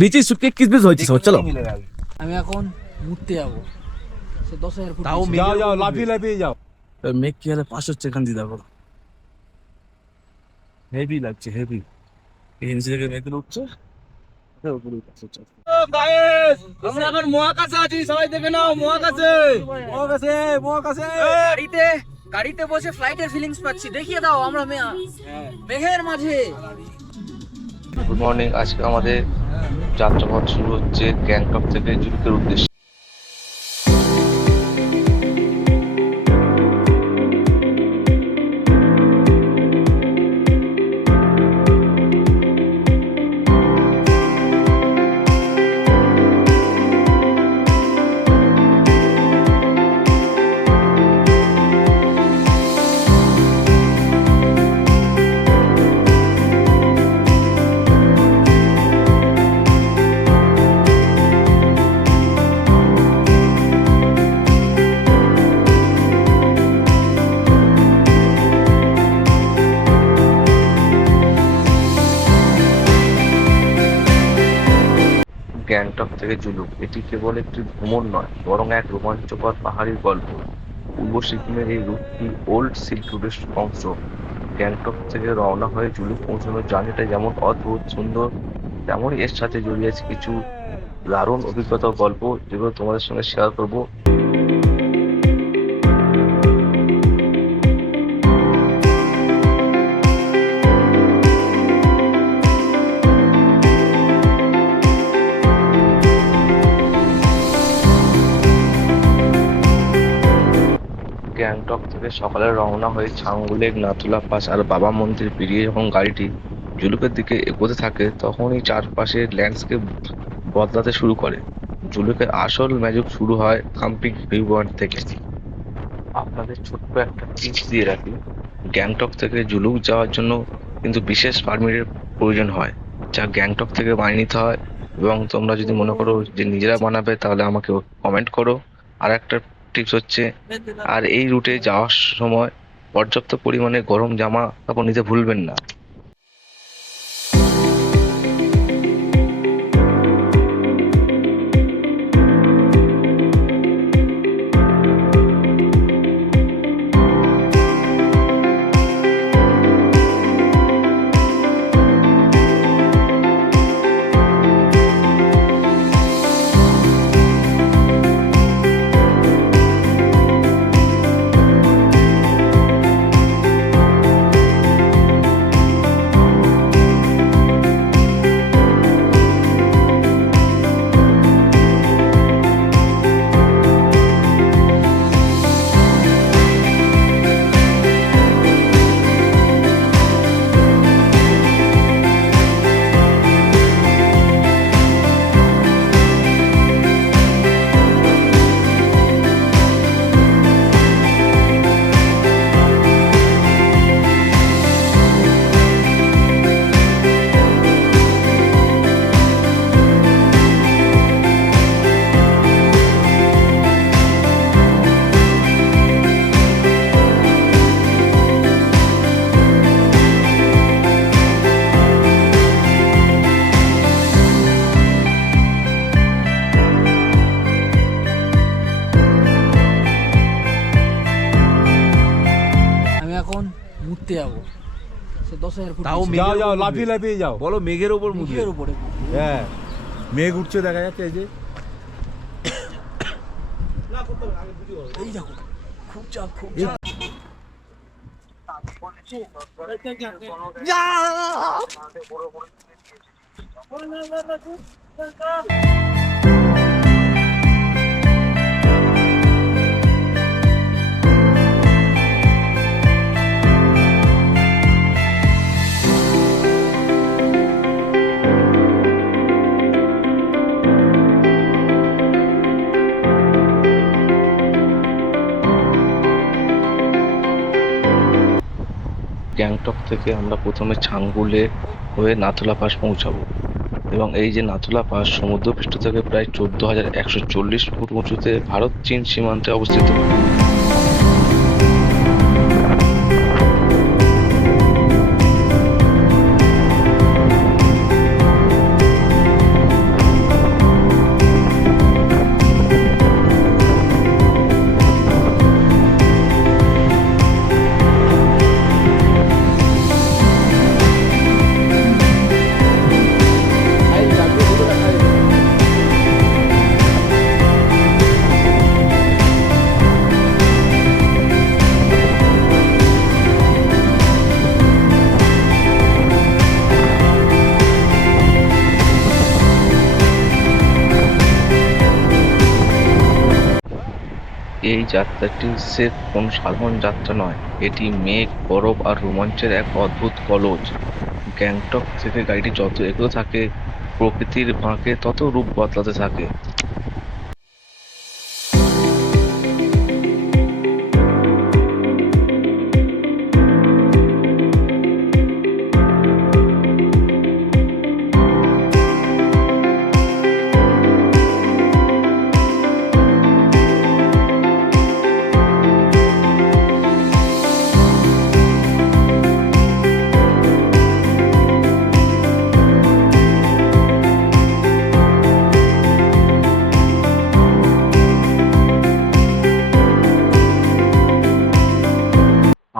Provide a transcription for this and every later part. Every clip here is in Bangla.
बीच सूट के किस बीच होती चलो আমি এখন ঘুরতে যাবো সে 10,000 ফুট তাও নিচে। যাও যাও লাফিয়ে লাফিয়ে যাও। মেঘ কি হলে 500 সেখান দিয়ে যাবো হেভি লাগছে হেভি এই নিচে থেকে মেঘগুলো উঠছে উপরে উঠছে আমরা এখন মহাকাশে আছি সবাই দেখে নাও মহাকাশে মহাকাশে গাড়িতে বসে ফ্লাইটের ফিলিংস পাচ্ছি দেখিয়ে দাও আমরা মেঘের মাঝে। Good morning. আজকে আমাদের যাত্রাপথ শুরু হচ্ছে গ্যাংটক থেকে জুলুকের উদ্দেশ্যে। গ্যাংটক থেকে জুলুক এটি কেবল একটি ভ্রমণ নয়, বরং এক রোমাঞ্চকর পাহাড়ি গল্প। পূর্ব সিকিমের এই রুটটি ওল্ড সিল্ক রুটের অংশ। গ্যাংটক থেকে রওনা হয়ে জুলুক পৌঁছানোর জার্নিটা যেমন অদ্ভুত সুন্দর, তেমনই এর সাথে জড়িয়ে আছে কিছু দারুণ অভিজ্ঞতা ও গল্প, যেগুলো তোমাদের সঙ্গে শেয়ার করবো। গ্যাংটক থেকে সকালে রওনা হয়ে ছাঙ্গু লেক, নাথুলা পাস আর বাবা মন্দির পেরিয়ে যখন গাড়িটি জুলুকের দিকে এগোতে থাকে, তখনই চারপাশের ল্যান্ডস্কেপ বদলাতে শুরু করে। জুলুকের আসল ম্যাজিক শুরু হয় কাম্পিং ভিউ পয়েন্ট থেকে। আপনাদের ছোট্ট একটা টিপস দিয়ে রাখি, গ্যাংটক থেকে জুলুক যাওয়ার জন্য কিন্তু বিশেষ পারমিটের প্রয়োজন হয়, যা গ্যাংটক থেকে বানিয়ে নিতে হয়। এবং তোমরা যদি মনে করো যে নিজেরা বানাবে, তাহলে আমাকে কমেন্ট করো। আর একটা টিপস হচ্ছে, আর এই রুটে যাওয়ার সময় পর্যাপ্ত পরিমাণে গরম জামা কাপড় নিতে ভুলবেন না। ঘুরতে যাবো সে 10,000 ফুট তাও নিচে। যাও যাও লাফিয়ে লাফিয়ে যাও। বলো মেঘের উপর মেঘের উপরে হ্যাঁ মেঘ উঠছে দেখা যাচ্ছে এই যে। এই দেখো খুব চাপ খুব চাপ। গ্যাংটক থেকে আমরা প্রথমে ছাঙ্গু লেক হয়ে নাথুলা পাস পৌঁছাবো। এবং এই যে নাথুলা পাস সমুদ্রপৃষ্ঠ থেকে প্রায় 14,140 ফুট উঁচুতে ভারত চীন সীমান্তে অবস্থিত। এই যাত্রাটি স্রেফ কোনো সাধারণ যাত্রা নয়, এটি মেঘ, বরফ আর রোমাঞ্চের এক অদ্ভুত কলজ। গ্যাংটক থেকে গাড়িটি যত এগোতে থাকে, প্রকৃতির বাঁকে তত রূপ বদলাতে থাকে।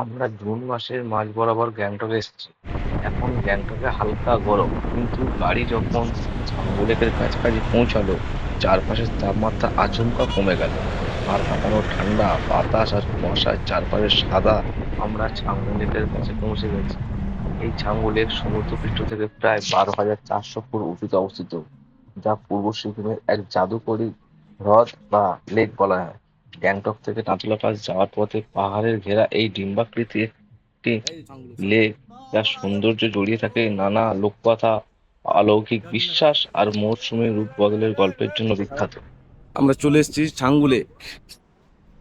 আমরা জুন মাসের মাঝ বরাবর গ্যাংটকে এসেছি। এখন গ্যাংটকে হালকা গরম, কিন্তু গাড়ি যখন ছাংগু লেকের কাছাকাছি পৌঁছালো, চারপাশের তাপমাত্রা আচমকা কমে গেল। আর কাঁপানো ঠান্ডা বাতাস আর কুয়াশার চারপাশে সাদা। আমরা ছাংগু লেকের কাছে পৌঁছে গেছি। এই ছাংগু লেক সমুদ্রপৃষ্ঠ থেকে প্রায় 12,400 ফুট উঁচুতে অবস্থিত, যা পূর্ব সিকিমের এক জাদুকরী হ্রদ বা লেক বলা হয়। গ্যাংটক থেকে নাথুলা পাস যাওয়ার পথে পাহাড়ের ঘেরা এই ডিম্বাকৃতি একটি লেক, যার সৌন্দর্য জড়িয়ে থাকে নানা লোককথা, অলৌকিক বিশ্বাস আর মৌসুমী রূপ বদলের গল্পের জন্য বিখ্যাত। আমরা চলে এসেছি ছাঙ্গু লেক,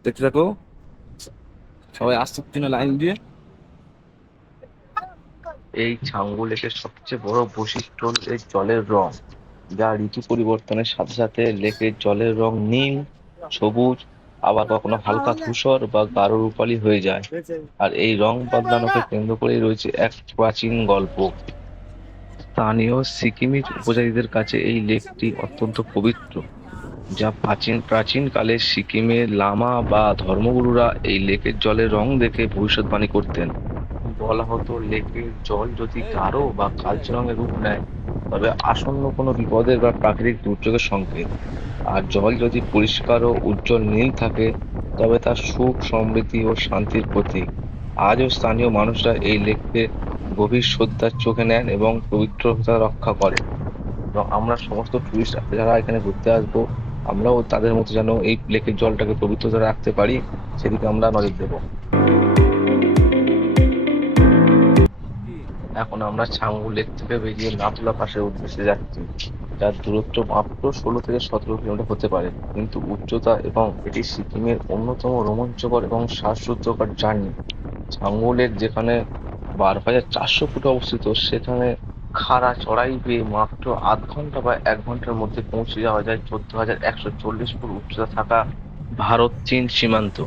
দেখতে থাকো। সবাই আসছে পিছনে লাইন দিয়ে। এই ছাংগু লেকের সবচেয়ে বড় বৈশিষ্ট্য হল এর জলের রং, যা ঋতু পরিবর্তনের সাথে সাথে লেকের জলের রং নীল, সবুজ, আবার কখনো হালকা ধূসর বা গাঢ় রূপালী হয়ে যায়। আর এই রং বদলানোকে কেন্দ্র করেই রয়েছে এক প্রাচীন গল্প। স্থানীয় সিকিমিজ উপজাতিদের কাছে এই লেকটি অত্যন্ত পবিত্র, যা প্রাচীনকালে সিকিমের লামা বা ধর্মগুরুরা এই লেকের জলের রং দেখে ভবিষ্যৎবাণী করতেন। বলা হতো, লেকের জল যদি গাঢ় বা কালচে রঙের রূপ নেয়, তবে আসন্ন কোনো বিপদের বা প্রাকৃতিক দুর্যোগের সংকেত। আর জল যদি পরিষ্কার ও উজ্জ্বল নীল থাকে, তবে তা সুখ, সমৃদ্ধি ও শান্তির প্রতীক। আজও স্থানীয় মানুষরা এই লেককে গভীর শ্রদ্ধার চোখে নেন এবং পবিত্রতা রক্ষা করেন। এবং আমরা সমস্ত টুরিস্ট যারা এখানে ঘুরতে আসবো, আমরাও তাদের মতো যেন এই লেকের জলটাকে পবিত্রতা রাখতে পারি, সেদিকে আমরা নজর দেবো। এখন আমরা ছাংগু লেক থেকে বেরিয়ে নাথুলা পাসের উদ্দেশ্যে যাচ্ছি, যার দূরত্ব মাত্র 16 থেকে 17 কিলোমিটার হতে পারে, কিন্তু উচ্চতা এবং এটি সিকিমের অন্যতম রোমাঞ্চকর এবং শ্বাসরুদ্ধকর জার্নি। ছাংগু লেক যেখানে 12,400 ফুটে অবস্থিত, সেখানে খাড়া চড়াই বেয়ে মাত্র আধ ঘন্টা বা 1 ঘন্টার মধ্যে পৌঁছে যাওয়া যায় 14,140 ফুট উচ্চতা থাকা ভারত চীন সীমান্ত।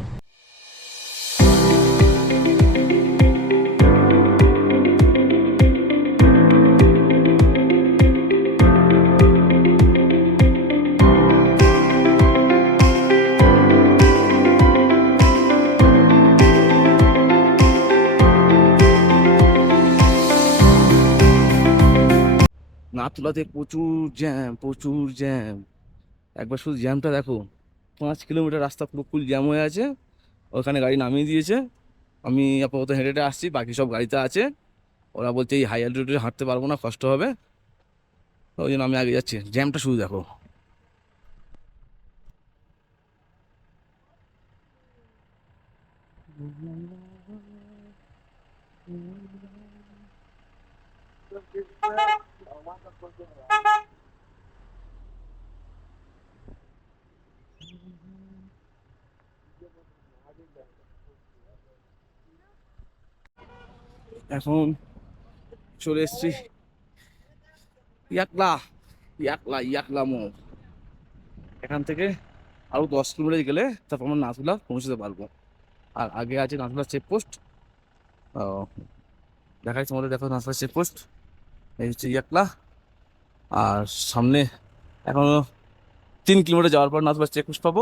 নাথুলাতে প্রচুর জ্যাম, প্রচুর জ্যাম। একবার শুধু জ্যামটা দেখো, 5 কিলোমিটার রাস্তা পুরো ফুল জ্যাম হয়ে আছে। ওখানে গাড়ি নামিয়ে দিয়েছে। আমি আপাতত হেঁটে হেঁটে আসছি, বাকি সব গাড়িতে আছে। ওরা বলছে এই হাই অ্যালটিটিউডে হাঁটতে পারবো না, কষ্ট হবে। ওই জন্য আমি আগে যাচ্ছি। জ্যামটা শুধু দেখো। এখন চলে এসছি ইয়াকলা, ইয়াকলা মোড়। এখান থেকে আরো 10 কিলোমিটার গেলে তারপর আমরা নাথুলা পৌঁছতে পারবো। আর আগে আছে নাথুলা চেকপোস্ট। দেখাচ্ছি তোমাদের, দেখো নাথুলা চেকপোস্ট। এই হচ্ছে ইয়াকলা। আর সামনে এখনো 3 কিলোমিটার যাওয়ার পর নাথুলা চেকপোস্ট পাবো।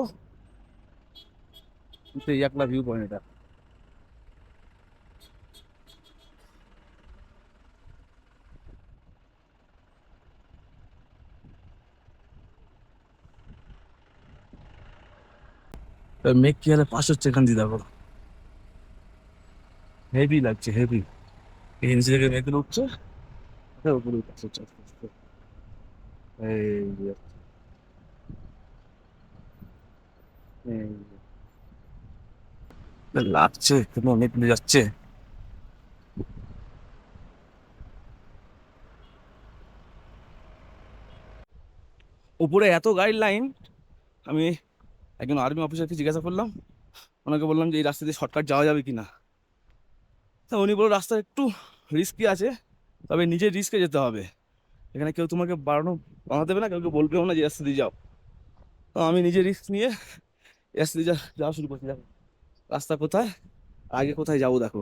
ইয়াকলা ভিউ পয়েন্ট এটা। মেঘ কি হারে পাশ হচ্ছে এখান দিয়ে, দেখো হেভি লাগছে, হেভি। এই নিচে থেকে মেঘগুলো উঠছে, উপরে পাশ হচ্ছে আস্তে আস্তে। এই যে, এই যে। লাগছে, কিন্তু অনেক দূরে যাচ্ছে। উপরে এত গাইডলাইন, আমি একজন আর্মি অফিসারকে জিজ্ঞাসা করলাম, ওনাকে বললাম যে এই রাস্তা দিয়ে শর্টকাট যাওয়া যাবে কি না। তা উনি বলল রাস্তা একটু রিস্কি আছে, তবে নিজের রিস্কে যেতে হবে, এখানে কেউ তোমাকে বাড়ানো দেবে না, কেউ বলবেও না যে রাস্তা দিয়ে যাও। তো আমি নিজে রিস্ক নিয়ে এই রাস্তা দিয়ে যাওয়া শুরু করছি। দেখো রাস্তা কোথায়, আগে কোথায় যাবো দেখো,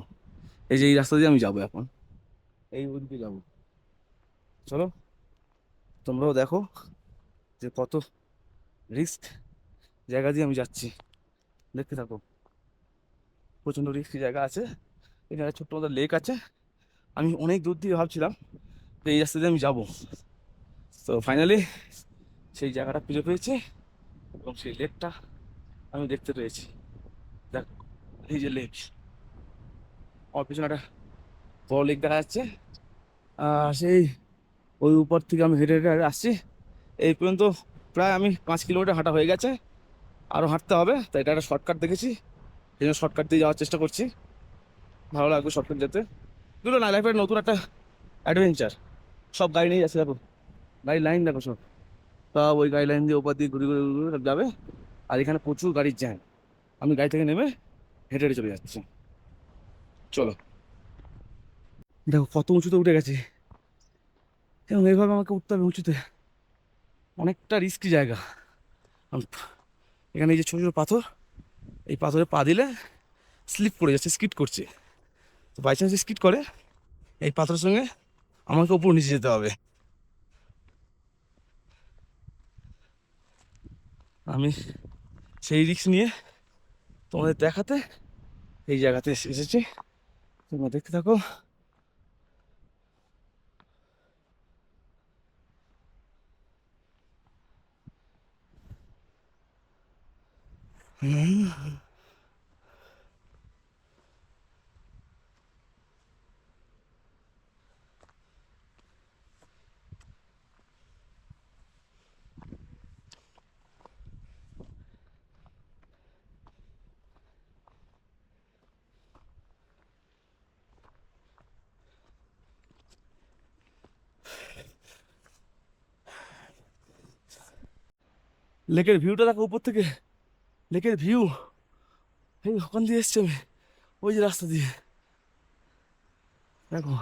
এই যে এই রাস্তা দিয়ে আমি যাবো এখন, এই ওদিকে যাবো। চলো তোমরাও দেখো যে কত রিস্ক জায়গা দিয়ে আমি যাচ্ছি, দেখতে থাকো। প্রচণ্ড রিস্কি জায়গা আছে, এখানে ছোট্ট মতো লেক আছে। আমি অনেক দূর দিয়ে ভাবছিলাম যে এই রাস্তা দিয়ে আমি যাবো, তো ফাইনালি সেই জায়গাটা খুঁজে পেয়েছি এবং সেই লেকটা আমি দেখতে পেয়েছি। দেখো এই যে লেক, আমার পিছনে একটা বড় লেক দেখা যাচ্ছে। সেই ওই উপর থেকে আমি হেঁটে হেঁটে আসছি এই পর্যন্ত, প্রায় আমি 5 কিলোমিটার হাঁটা হয়ে গেছে, আরও হাঁটতে হবে। তাই এটা একটা শর্টকাট দেখেছি, এই জন্য শর্টকাট দিয়ে যাওয়ার চেষ্টা করছি। ভালো লাগবে শর্টকাট যেতে, এগুলো না লাইফের নতুন একটা অ্যাডভেঞ্চার। সব গাড়ি নিয়ে যাচ্ছে, দেখো গাড়ি লাইন দেখো সব, সব ওই গাড়ি লাইন দিয়ে ওপর দিয়ে ঘুরে ঘুরে ঘুরে ঘুরে সব যাবে। আর এখানে প্রচুর গাড়ির জ্যাম, আমি গাড়ি থেকে নেমে হেঁটে হেঁটে চলে যাচ্ছি। চলো দেখো কত উঁচুতে উঠে গেছে, এবং এইভাবে আমাকে উঠতে হবে উঁচুতে, অনেকটা রিস্কি জায়গা। এখানে এই যে ছোটো ছোটো পাথর, এই পাথরে পা দিলে স্লিপ করে যাচ্ছে, স্কিড করছে। তো বাই চান্স স্কিড করে, এই পাথরের সঙ্গে আমাকে উপর নিচে যেতে হবে। আমি সেই রিস্ক নিয়ে তোমাদের দেখাতে এই জায়গাতে এসেছি, তোমরা দেখতে থাকো। লেকের ভিউটা দেখো উপর থেকে, লেকের ভিউ। এই ওখান দিয়ে এসছি আমি, ওই যে রাস্তা দিয়ে দেখো।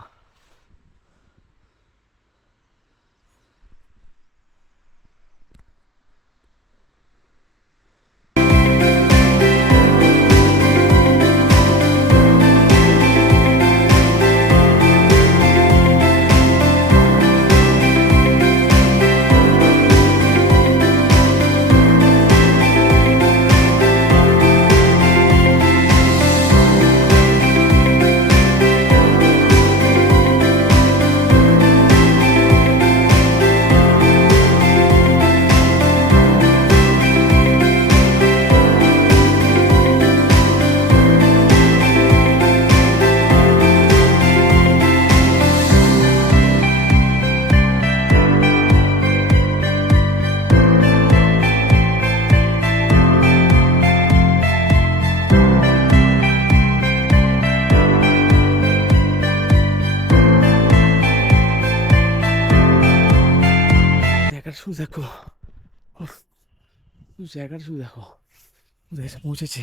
জায়গাটা শুধু দেখো, উফ, জায়গাটা শুধু দেখো, এসে পৌঁছেছি।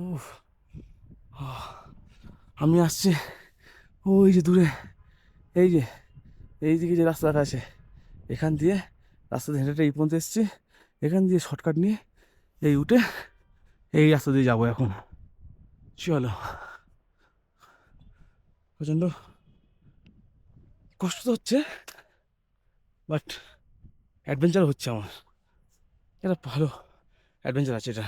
উফ, আহ, আমি আসছি ওই যে দূরে, এই যে এই দিকে যে রাস্তা আছে, এখান দিয়ে রাস্তা দিয়ে হেঁটে হেঁটে এই পর্যন্ত এসছি, এখান দিয়ে শর্টকাট নিয়ে এই উঠে এই রাস্তা দিয়ে যাবো এখন। চলো, প্রচণ্ড কষ্ট তো হচ্ছে, বাট অ্যাডভেঞ্চার হচ্ছে আমার, এটা ভালো অ্যাডভেঞ্চার আছে এটা।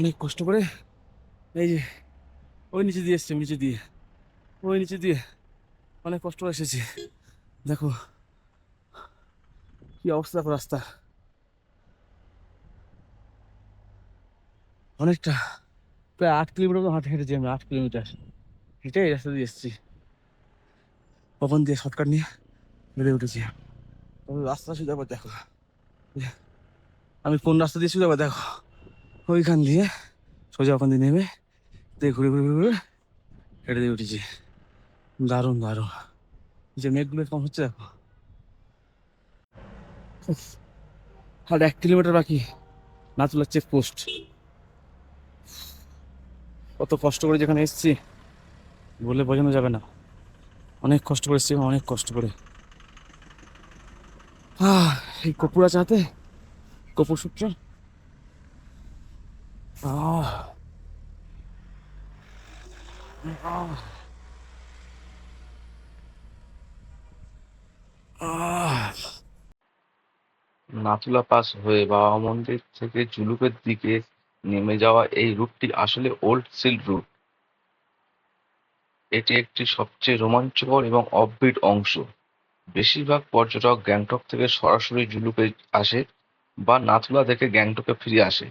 অনেক কষ্ট করে এই যে ওই নিচে দিয়ে এসছি, নিচে দিয়ে ওই নিচে দিয়ে অনেক কষ্ট করে এসেছি। দেখো কি অবস্থা, দেখো রাস্তা অনেকটা, প্রায় 8 কিলোমিটার মতো হাঁটে হেঁটেছি আমি, 8 কিলোমিটার হেঁটে এই রাস্তা দিয়ে এসেছি। ওখান দিয়ে শর্টকাট নিয়ে বেড়ে উঠেছি। তবে রাস্তা শুধু আবার দেখো, আমি কোন রাস্তা দিয়ে শুধু আবার দেখো, ওইখান দিয়ে সোজা ওখান দিয়ে নেমে দিয়ে ঘুরে ঘুরে ঘুরে ঘুরে হেঁটে দিয়ে উঠেছি। দারুণ দারুণ, যে মেঘগুলো কম হচ্ছে দেখো। উফ, আর 1 কিলোমিটার বাকি নাথুলা চেকপোস্ট। কত কষ্ট করে যেখানে এসেছি বলে বোঝানো যাবে না, অনেক কষ্ট করে এসেছি, অনেক কষ্ট করে। এই কপুরা চাতে কপুর সূত্র, আহ আহ আহ নাথুলা পাস হয়ে বাবা মন্দির থেকে জুলুকের দিকে নেমে যাওয়া এই রুটটি আসলে ওল্ড সিল্ক রুট। এটি একটি সবচেয়ে রোমাঞ্চকর এবং অফবিট অংশ। বেশিরভাগ পর্যটক গ্যাংটক থেকে সরাসরি জুলুকে আসে বা নাথুলা থেকে গ্যাংটকে ফিরে আসে।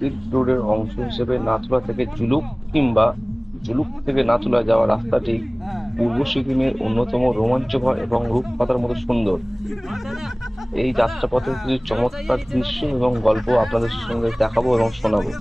সিল্ক রোডের অংশ হিসেবে নাথুলা থেকে জুলুক কিংবা জুলুক থেকে নাথুলা যাওয়ার রাস্তাটি পূর্ব সিকিমের অন্যতম রোমাঞ্চকর এবং রূপকথার মতো সুন্দর। এই যাত্রাপথের কিছু চমৎকার দৃশ্য এবং গল্প আপনাদের সঙ্গে দেখাবো এবং শোনাবো।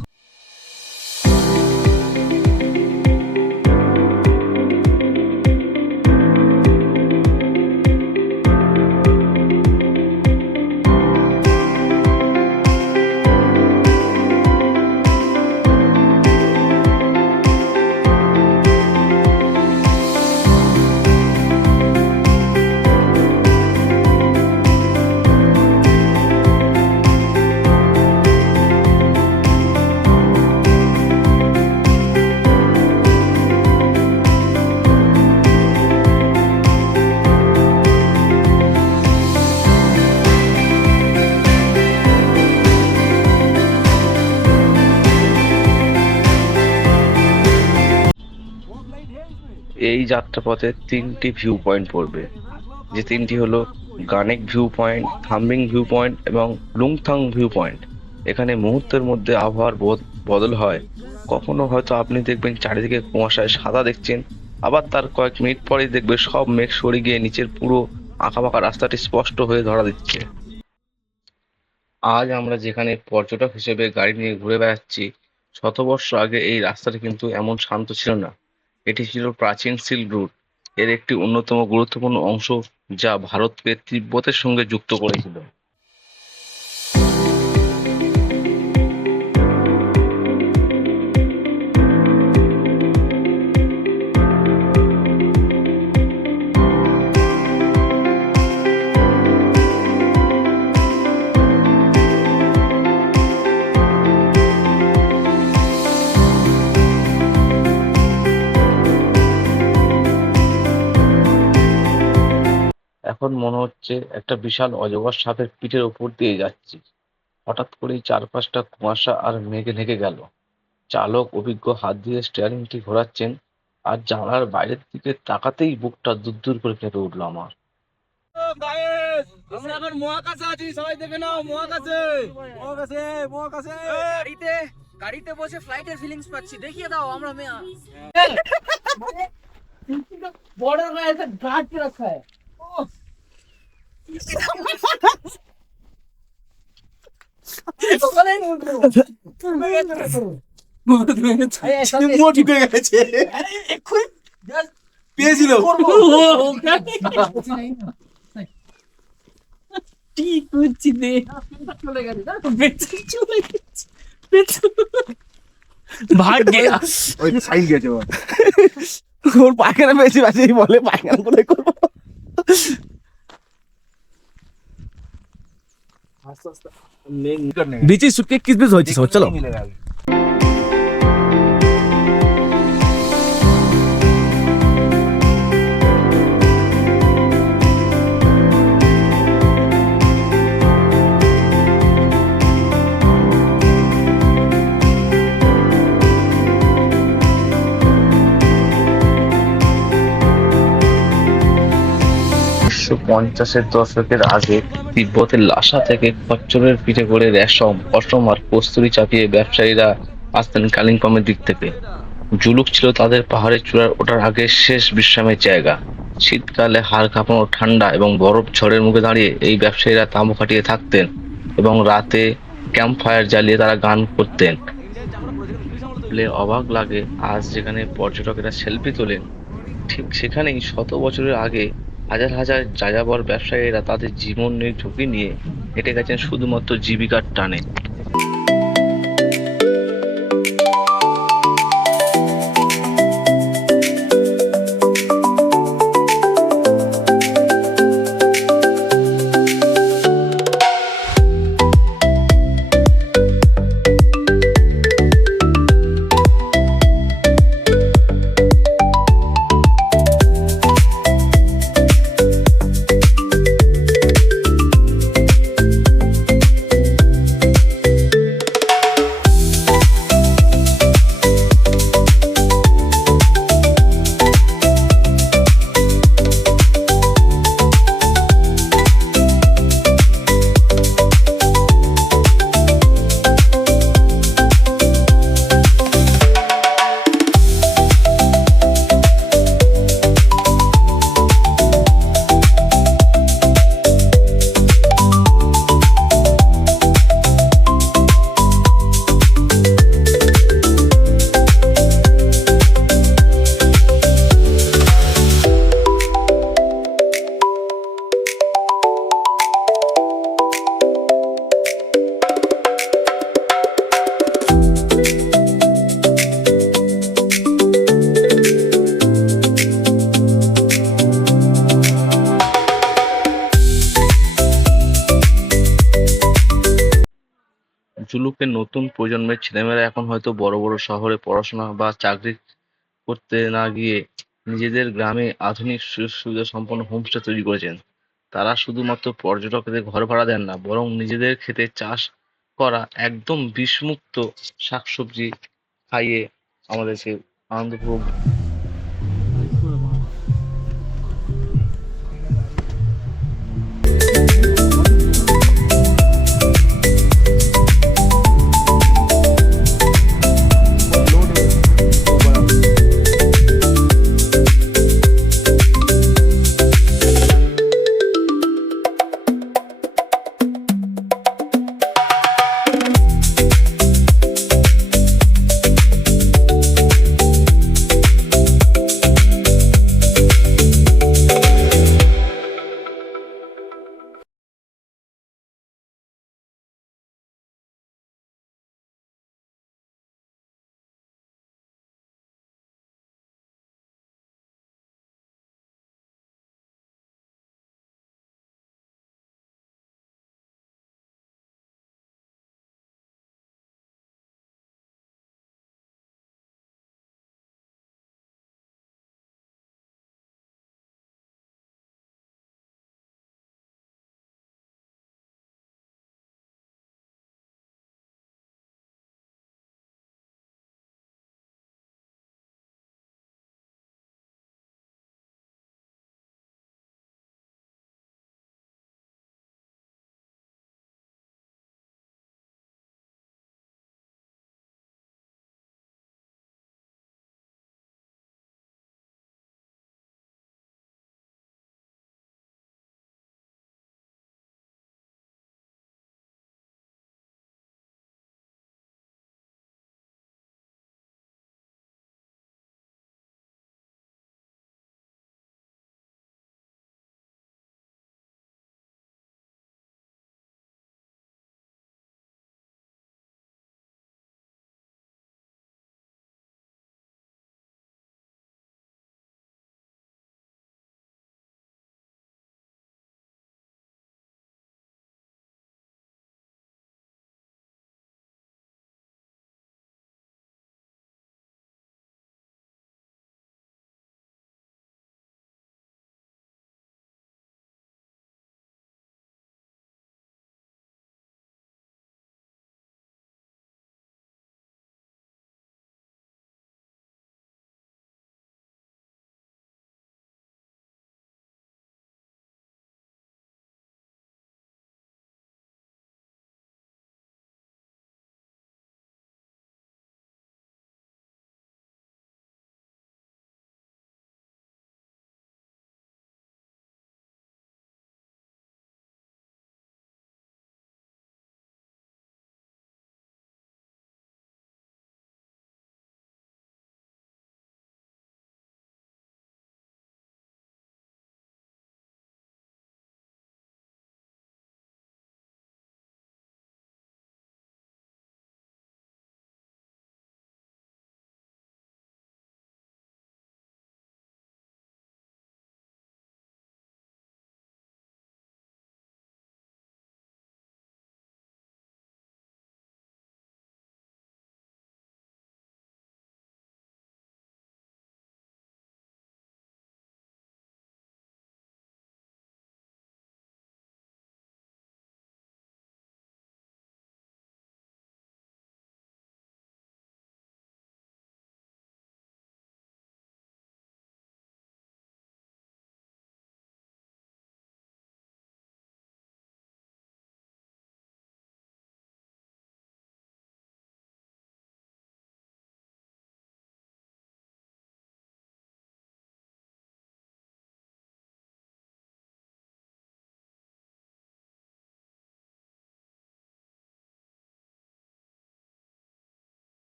এই যাত্রাপথে 3টি ভিউ পয়েন্ট পড়বে, যে 3টি হলো গানেক ভিউ পয়েন্ট, থাম্বিং ভিউ পয়েন্ট এবং লুংথাং ভিউ পয়েন্ট। এখানে মুহূর্তের মধ্যে আবহাওয়ার বদল হয়। কখনো হয়তো আপনি দেখবেন চারিদিকে কুয়াশায় সাদা দেখছেন, আবার তার কয়েক মিনিট পরেই দেখবে সব মেঘ সরে গিয়ে নিচের পুরো আঁকাবাঁকা রাস্তাটি স্পষ্ট হয়ে ধরা দিচ্ছে। আজ আমরা যেখানে পর্যটক হিসেবে গাড়ি নিয়ে ঘুরে বেড়াচ্ছি, শতবর্ষ আগে এই রাস্তাটি কিন্তু এমন শান্ত ছিল না। এটি ছিল প্রাচীন সিল্ক রুট এর একটি অন্যতম গুরুত্বপূর্ণ অংশ, যা ভারতকে তিব্বতের সঙ্গে যুক্ত করেছিল। এখন মনে হচ্ছে একটা বিশাল অজগর সাপের পিঠের ওপর দিয়ে যাচ্ছি। হঠাৎ করেই চারপাশটা কুয়াশা আর মেঘে ঢেকে গেল। চালক অভিজ্ঞ হাত দিয়ে স্টিয়ারিংটি ঘোরাচ্ছেন, আর জানালার বাইরের দিকে তাকাতেই বুকটা দুরদুর করে কেঁপে উঠল আমার। আমরা এখন মহাকাশে আছি, সবাই দেখে নাও মহাকাশে। মহাকাশে মহাকাশে গাড়িতে গাড়িতে বসে ফ্লাইটের ফিলিংস পাচ্ছি, দেখিয়ে দাও আমরা बॉर्डर में ऐसे गाड़ के रखा है। ঢুকে গেছে পেয়েছিল ঠিক হচ্ছে দে চলে গেছে भाग गया ওই সাইড গেছে ওর পায়খানা পেয়েছি বাসে বলে পায়খানা কোথায় করবো। आस्ते आस्ते मेन करने बीच ही सुटके किस बीच होती है चलो। मिलेगा अभी। উনিশশো পঞ্চাশের দশকের আগে তিব্বতের লাসা থেকে খচ্চরের পিঠে করে রেশম, পশম আর কস্তুরী চাপিয়ে ব্যবসায়ীরা আসতেন কালিম্পংয়ের দিক থেকে। জুলুক ছিল তাদের পাহাড়ের চূড়ায় ওঠার আগে শেষ বিশ্রামের জায়গা। শীতকালে হাড় কাঁপানো ঠান্ডা এবং বরফ ঝড়ের মুখে দাঁড়িয়ে এই ব্যবসায়ীরা তাঁবু খাটিয়ে থাকতেন এবং রাতে ক্যাম্প ফায়ার জ্বালিয়ে তারা গান করতেন। বলে অবাক লাগে, আজ যেখানে পর্যটকেরা সেলফি তোলেন, ঠিক সেখানেই শত বছরের আগে হাজার হাজার যাযাবর ব্যবসায়ীরা তাদের জীবনের ঝুঁকি নিয়ে হেঁটে গেছেন শুধুমাত্র জীবিকার টানে। জুলুকের নতুন প্রজন্মের ছেলেমেয়েরা এখন হয়তো বড় বড় শহরে পড়াশোনা বা চাকরি করতে না গিয়ে নিজেদের গ্রামে আধুনিক সুযোগ সুবিধা সম্পন্ন হোমস্টে তৈরি করেছেন। তারা শুধুমাত্র পর্যটকদের ঘর ভাড়া দেন না, বরং নিজেদের ক্ষেতে চাষ করা একদম বিষমুক্ত শাকসবজি খাইয়ে আমাদেরকে আনন্দ উপভোগ